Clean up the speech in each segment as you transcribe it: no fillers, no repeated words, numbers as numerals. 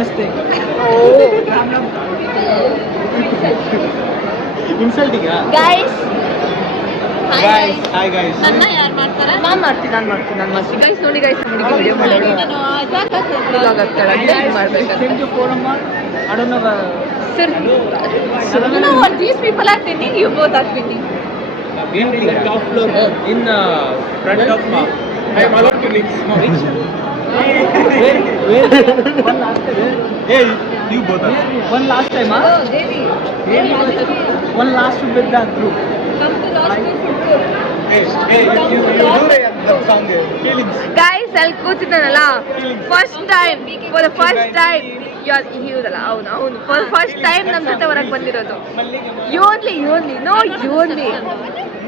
ನಮಸ್ತೆ. ಇನ್ಸಲ್ಟಿಂಗ guys hi guys. ನನ್ನ ಯಾರು ಮಾಡ್ತಾರೆ? ನಾನು ಮಾಡ್ತೀನಿ ಗೈಸ್. ನೋಡಿ ಗೈಸ್, ವಿಡಿಯೋ ಮಾಡೋಣ. ಇವಾಗ Send your phone number. I don't know. Sir, You know what? These people are thinking. You both are thinking. In the top floor. In front of. I am allowed to links. Where? One last time. Hey, you both are. One last time, huh? Oh, Devi. One last to get that through. Come to last food court. Hey, you do that song. Feelings. Guys, ಅಲ್ಲಿ ಕೂತಿದ್ದಾನಲ್ಲ, first time ಇವ್ರಲ್ಲ ಅವನು first time ನಮ್ಮ ಜೊತೆ ಹೊರಗೆ ಬಂದಿರೋದು. ಯೂನ್ಲಿ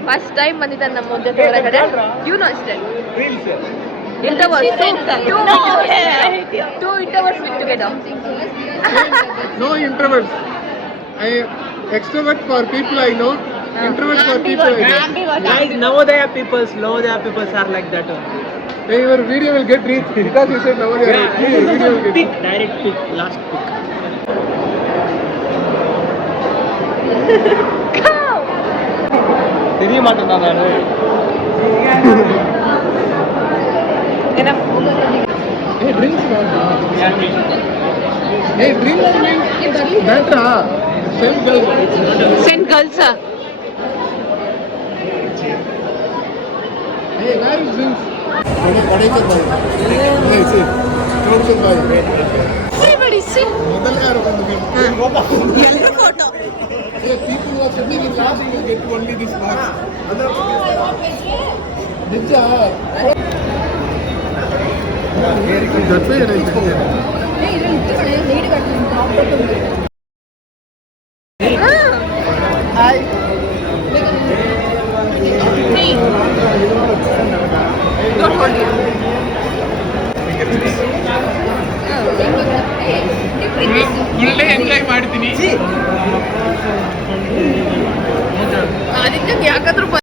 first time ಬಂದಿದ್ದಾನೆ ನಮ್ಮ ಜೊತೆ ಹೊರಗಡೆ. ಇವನು ಅಷ್ಟೇ. Reels. Introverts. Two introverts meet together. No introverts. I extrovert for people I know. Introvert for people I know. Guys, Navodaya peoples are like that. Hey, your video will get reach because you said Navodaya. Your video will get Pick, direct pick, last pick. தெரிய மாட்டேன் நானு. Hey, drinks not. Hey, drinks means better. Same girl. Send girls. Hey, guys, drinks. Bade se bhai. Hey, see. Chodu se bhai. Everybody sit. Model yaar bandu ke. ಎಲ್ಲರೂ photo. Hey, people who are sitting in last will get only this box. Ninja. That's why I Hi. Don't hold it. ಒಳ್ಳೆ enjoy ಮಾಡ್ತೀನಿ. ಅದಕ್ಕೆ ಯಾಕಾದ್ರೂ